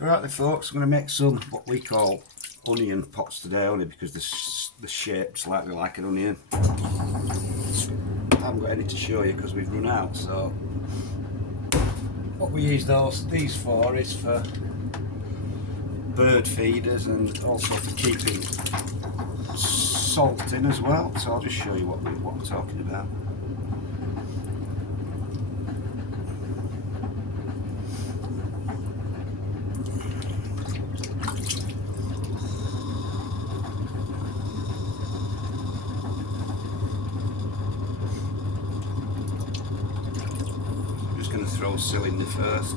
Right then folks, I'm going to make some what we call onion pots today, only because the shape's slightly like an onion. I haven't got any to show you because we've run out, so what we use these for is for bird feeders and also for keeping salt in as well, so I'll just show you what I'm talking about. Going to throw cylinder first.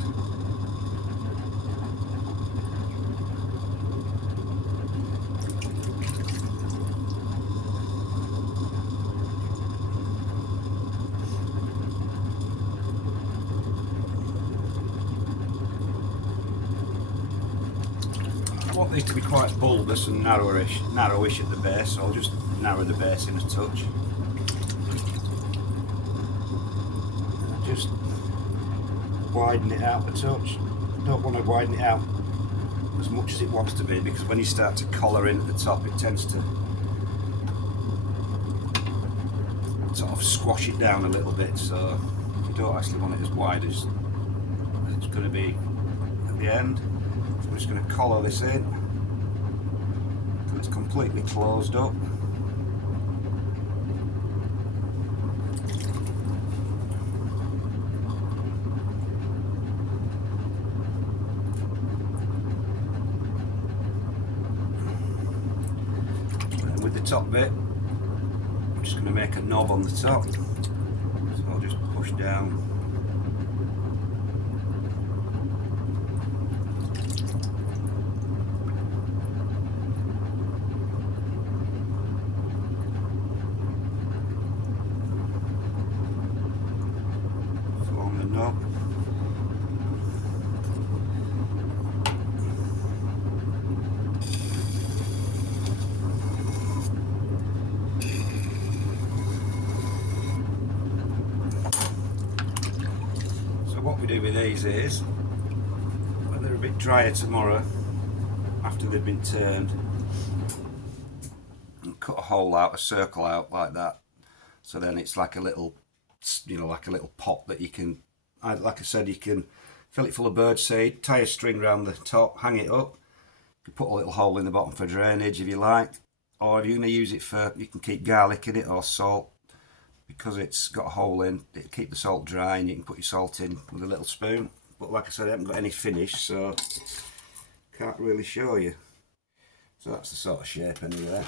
I want these to be quite bulbous and narrowish at the base, so I'll just narrow the base in a touch. Just widen it out a touch. Don't want to widen it out as much as it wants to be, because when you start to collar in at the top it tends to sort of squash it down a little bit, so you don't actually want it as wide as it's going to be at the end. So I'm just going to collar this in until it's completely closed up. With the top bit, I'm just going to make a knob on the top, so I'll just push down. Form the knob. What we do with these is, when they're a bit drier tomorrow, after they've been turned, and cut a hole out, a circle out like that, so then it's like a little, like a little pot that you can, like I said, you can fill it full of birdseed, tie a string around the top, hang it up. You can put a little hole in the bottom for drainage if you like, or if you're going to use it for, you can keep garlic in it or salt. Because it's got a hole in, it'll keep the salt dry and you can put your salt in with a little spoon. But like I said, I haven't got any finish, so can't really show you. So that's the sort of shape anyway.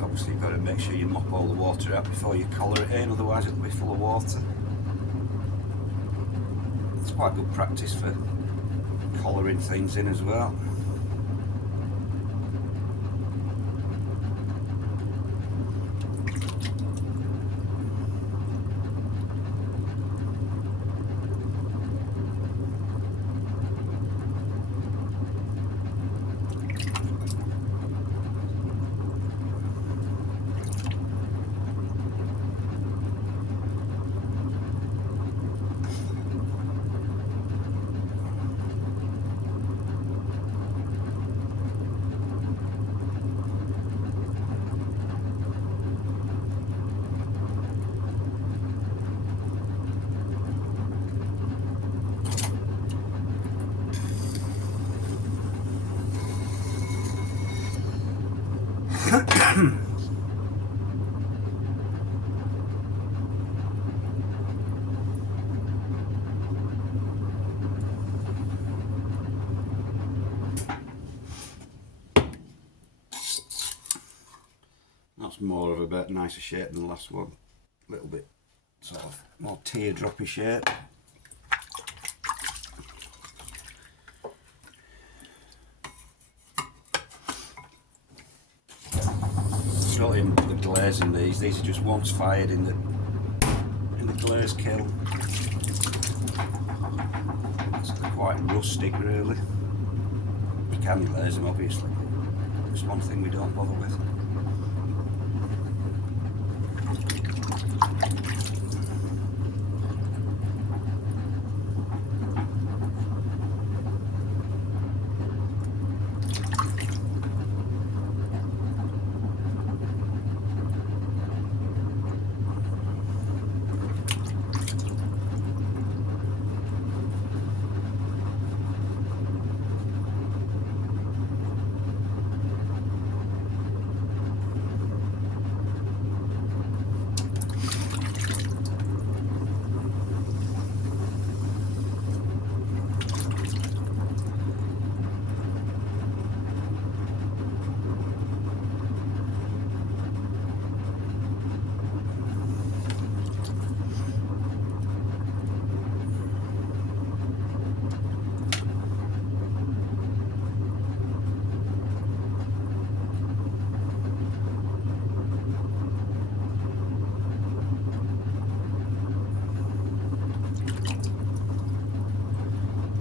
Obviously you've got to make sure you mop all the water out before you collar it in, otherwise it'll be full of water. It's quite good practice for collaring things in as well. That's more of a bit nicer shape than the last one. A little bit sort of more teardroppy shape. Don't even put the glaze in these. These are just once fired in the glaze kiln. It's quite rustic, really. You can glaze them, obviously. It's one thing we don't bother with.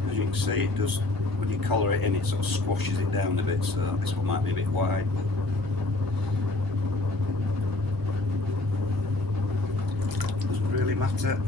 As you can see, it does, when you colour it in, it sort of squashes it down a bit, so this one might be a bit wide, but doesn't really matter.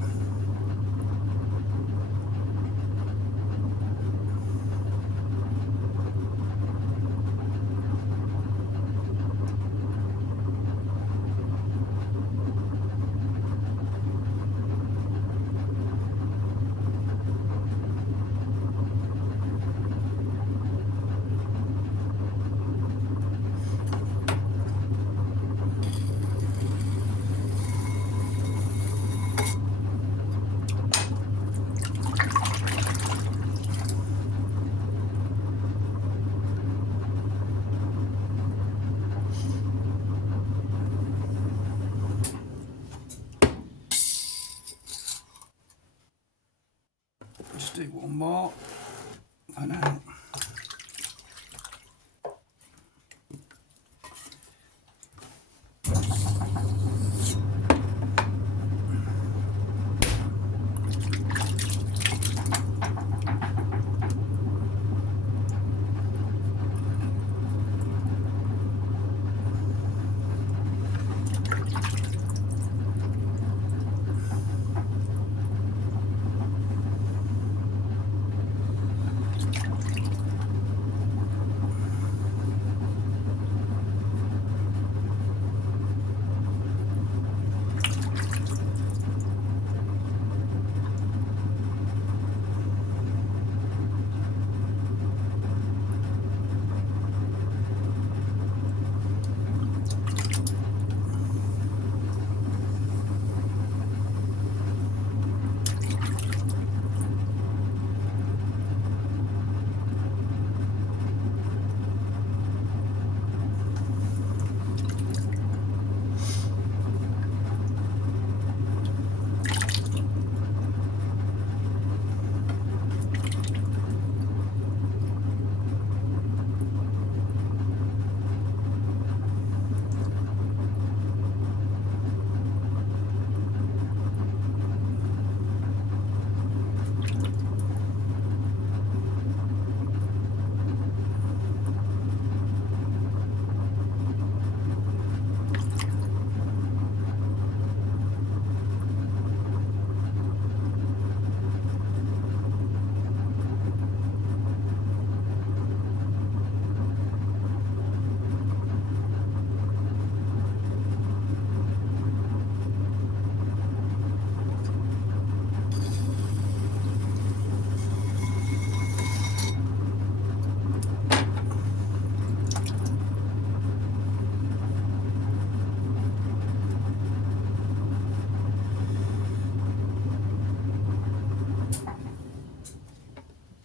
Just do one more for now.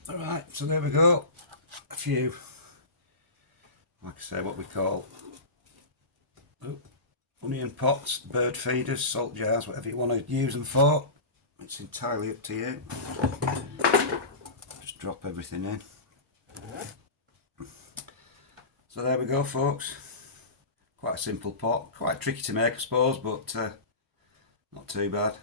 Alright, so there we go. A few, like I say, what we call onion pots, bird feeders, salt jars, whatever you want to use them for. It's entirely up to you. Just drop everything in. So there we go, folks. Quite a simple pot, quite tricky to make I suppose, but not too bad.